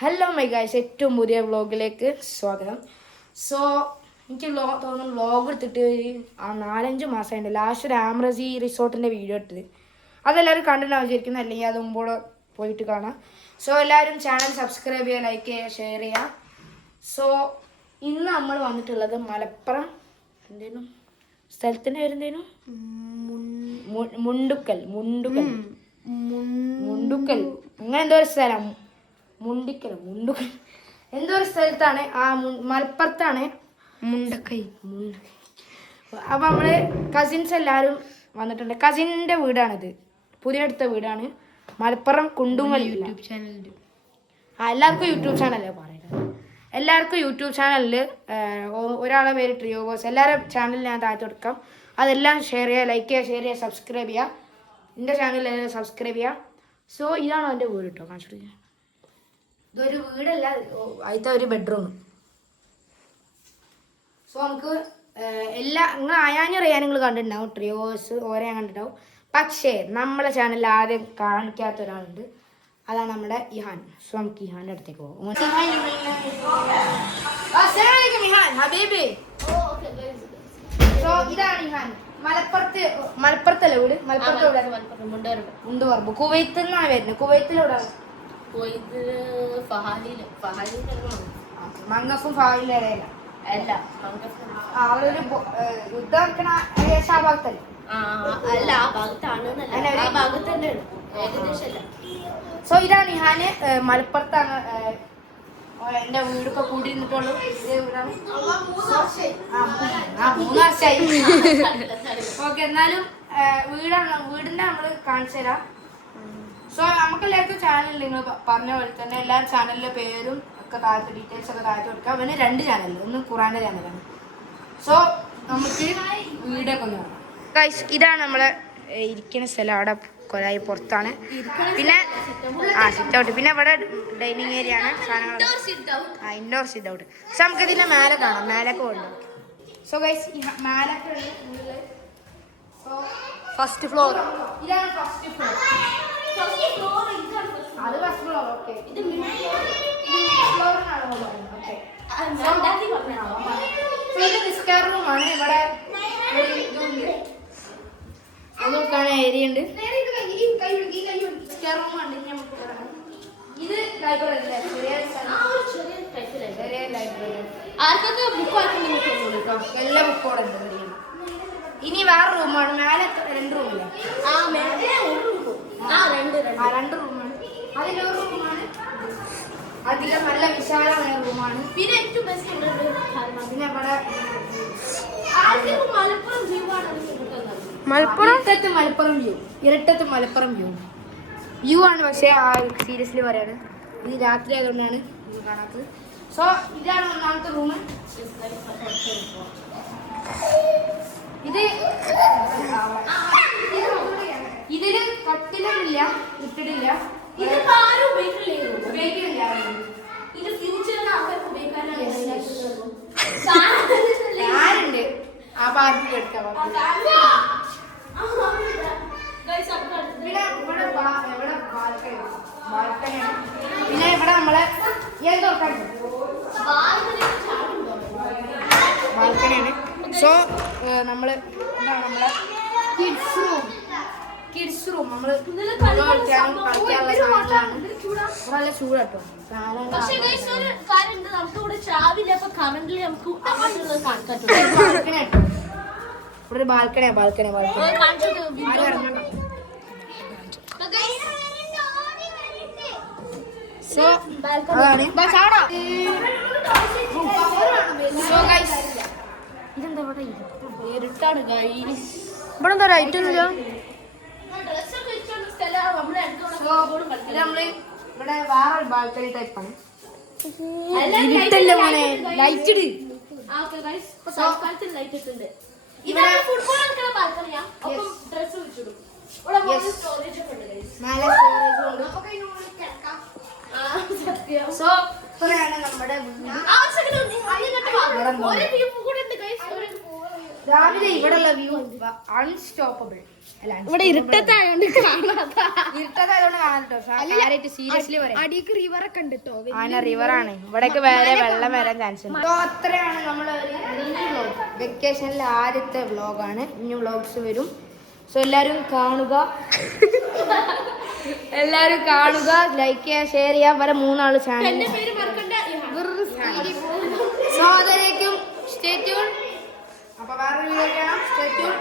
Hello my guys, ഏറ്റവും പുതിയ വ്ളോഗിലേക്ക് സ്വാഗതം. സോ എനിക്ക് തോന്നുന്നു വ്ളോഗ് എടുത്തിട്ട് 4-5 മാസമായിട്ട് ലാസ്റ്റ് ഒരു ആംറസി റിസോർട്ടിൻ്റെ വീഡിയോ ഇട്ടത്. അതെല്ലാവരും കണ്ടിട്ടാണ് വിചാരിക്കുന്നത്, അല്ലെങ്കിൽ അത് മുമ്പോടെ പോയിട്ട് കാണാം. സോ എല്ലാവരും ചാനൽ സബ്സ്ക്രൈബ് ചെയ്യുക, ലൈക്ക് ചെയ്യുക, ഷെയർ ചെയ്യുക. സോ ഇന്ന് നമ്മൾ വന്നിട്ടുള്ളത് മലപ്പുറം എന്തേനും സ്ഥലത്തിൻ്റെ പേരെന്തേനും മുണ്ടുക്കൽ അങ്ങനെ എന്തോ ഒരു സ്ഥലം, മുണ്ടിക്കൽ എന്തോ ഒരു സ്ഥലത്താണ്. മലപ്പുറത്താണ് മുണ്ടക്കൈ. അപ്പം നമ്മള് കസിൻസ് എല്ലാവരും വന്നിട്ടുണ്ട്. കസിൻ്റെ വീടാണിത്, പുതിയ അടുത്ത വീടാണ്. മലപ്പുറം കുണ്ടുങ്ങൽ. യൂട്യൂബ് ചാനലിൽ എല്ലാവർക്കും യൂട്യൂബ് ചാനലല്ലേ പറയുന്നത്. എല്ലാവർക്കും യൂട്യൂബ് ചാനലിൽ ഒരാളെ പേര് ട്രിയോബോസ്. എല്ലാവരും ചാനലിൽ ഞാൻ താഴ്ത്തി കൊടുക്കാം. അതെല്ലാം ഷെയർ ചെയ്യുക, ലൈക്ക് ചെയ്യുക, ഷെയർ ചെയ്യുക, സബ്സ്ക്രൈബ് ചെയ്യുക. എൻ്റെ ചാനലിൽ എല്ലാവരും സബ്സ്ക്രൈബ് ചെയ്യുക. സോ ഇതാണ് എൻ്റെ വീട് കേട്ടോ, കാണിച്ചിട്ട്. ഇതൊരു വീടല്ല, അതിലത്തെ ഒരു ബെഡ്റൂം. സോ നമുക്ക് നിങ്ങൾ അയാഞ്ഞറിയാൻ നിങ്ങൾ കണ്ടിട്ടുണ്ടാവും, ട്രിയോസ് ഓരോ കണ്ടിട്ടുണ്ടാവും. പക്ഷേ നമ്മളെ ചാനലിൽ ആദ്യം കാണിക്കാത്ത ഒരാളുണ്ട്, അതാണ് നമ്മുടെ ഇഹാൻ. സോ നമുക്ക് ഇഹാൻ്റെ അടുത്തേക്ക് പോകും. സോ ഇതാണ് ഇഹാൻ. മലപ്പുറത്തല്ലേ വീട്? മുണ്ടുപറമ്പ്. കുവൈത്തിൽ നിന്നാണ് വരുന്നത്. കുവൈത്തിലൂടെ മംഗഫും ഫഹാദിലും ഇടയില അവരൊരു യുദ്ധം വെക്കണ ഏകദേശം ആ ഭാഗത്തല്ലേ? സോ ഇതാണ് ഇഹാന്. മലപ്പുറത്താണ് എന്റെ വീട്. ഇപ്പൊ കൂടി നിന്നിട്ടുള്ളൂ. ഇതേ വീടാണ്. 3 വർഷമായി. ഓക്കെ, എന്നാലും വീടിന്റെ നമ്മള് കാണിച്ചു തരാം. സോ നമുക്ക് എല്ലാവർക്കും ചാനലിൽ നിങ്ങൾ പറഞ്ഞ പോലെ തന്നെ എല്ലാ ചാനലിലെ പേരും ഒക്കെ താഴത്ത്, ഡീറ്റെയിൽസ് ഒക്കെ താഴത്ത് കൊടുക്കാം. അവന് 2 ചാനലിൽ, ഒന്ന് ഖുറാന്റെ ചാനലാണ്. സോ നമുക്ക് വീടൊക്കെ ഒന്ന് കാണാം. ഗൈസ്, ഇതാണ് നമ്മളെ ഇരിക്കുന്ന സ്ഥലം. അവിടെ കൊലായി പുറത്താണ്. പിന്നെ സിറ്റ് ഔട്ട്. പിന്നെ ഇവിടെ ഡൈനിങ് ഏരിയ ആണ്. സാധനങ്ങൾ ഇൻഡോർ സിറ്റ് ഔട്ട്. സോ നമുക്ക് ഇതിന്റെ മേലെ കാണാം. മേലൊക്കെ ഉണ്ട്. സോ ഗൈസ്, മേലൊക്കെ ഉണ്ട്. So first floor. ഇതാണ് ഫസ്റ്റ് ഫ്ലോർ. അത് ഫസ്റ്റ് ഫ്ലോർ. ഓക്കെ, ഇത് ഫ്ലോറിനാണ്. ഓക്കെ, ഇത് നിസ്കാര റൂമാണ്. ഇവിടെ നോക്കാൻ ഏരിയ ഉണ്ട്. നിസ്കാര റൂമാണ്. ഇത് ലൈബ്രറി. ചെറിയ ലൈബ്രറി. എല്ലാ ബുക്കോടെ ഉണ്ട്. ഇനി വേറെ റൂമാണ്. മേലെ 2 റൂമില്ല. 2 റൂമാണ്. അതിലൊരു റൂമാണ് അധികം നല്ല വിശാലമായ റൂമാണ്. പിന്നെ ഏറ്റവും ബെസ്റ്റ് പിന്നെ ഇവിടെ ഇരട്ടത്ത് മലപ്പുറം വ്യൂ ആണ്. പക്ഷേ സീരിയസ്ലി പറയാണ്, ഇത് രാത്രി ആയതുകൊണ്ടാണ് ഇത് കാണാത്തത്. സോ ഇതാണ് ഒന്നാമത്തെ റൂം. ഇതില് കട്ടിലൊന്നുമില്ല, ഇട്ടിട്ടില്ല. ആരുണ്ട് ആ പാർട്ടി എടുക്കാം. പിന്നെ ഇവിടെ ബാൽക്കണിയാണ്. പിന്നെ ഇവിടെ നമ്മളെ ബാൽക്കണിയാണ്. സോ നമ്മള് എന്താണ് നമ്മളെ കിഡ്സ് റൂം. നമ്മള് നല്ല ചൂടാട്ടോ. ഇവിടെ ബാൽക്കണിയാ. സോ അതാണ്. ഇതെന്താ ഇവിടെ ഇരുട്ടാണ്. ഇവിടെ എന്താ ലൈറ്റ് ഒന്നുമില്ല. നമ്മള് ഇവിടെ വേറെ ബാൽക്കണി ടൈപ്പാണ്. ഇരുട്ടല്ലേ മോനെ, ലൈറ്റ് ഇട്. സോ ഇവിടെയാണ് നമ്മുടെ വീട്. രാവിലെ ഇവിടെയുള്ള വ്യൂ അൺസ്റ്റോപ്പബിൾ. ഇവിടെ ഇരുട്ടത്തായോണ്ട് ഇരുട്ടത്തായതുകൊണ്ട് കാണാൻ സീരിയസ്ലി അടിക്ക് റിവർ ഒക്കെ ഉണ്ട് കേട്ടോ. റിവറാണ് ഇവിടേക്ക് വേറെ വെള്ളം വരാൻ ചാൻസ് ഉണ്ട്. സോ അത്രയാണ് നമ്മളെ മിനി വ്ലോഗ്. വെക്കേഷനിലെ ആദ്യത്തെ വ്ലോഗാണ്. ഇനി വ്ലോഗ്സ് വരും. സോ എല്ലാവരും കാണുക, ലൈക്ക് ചെയ്യുക, ഷെയർ ചെയ്യുക. വരെ 3 ആള് ചാനൽ. സോ അതിലേക്കും സ്റ്റേ ട്യൂൺ. അപ്പൊ വേറെ വീഡിയോ കാണാം. Stay tune.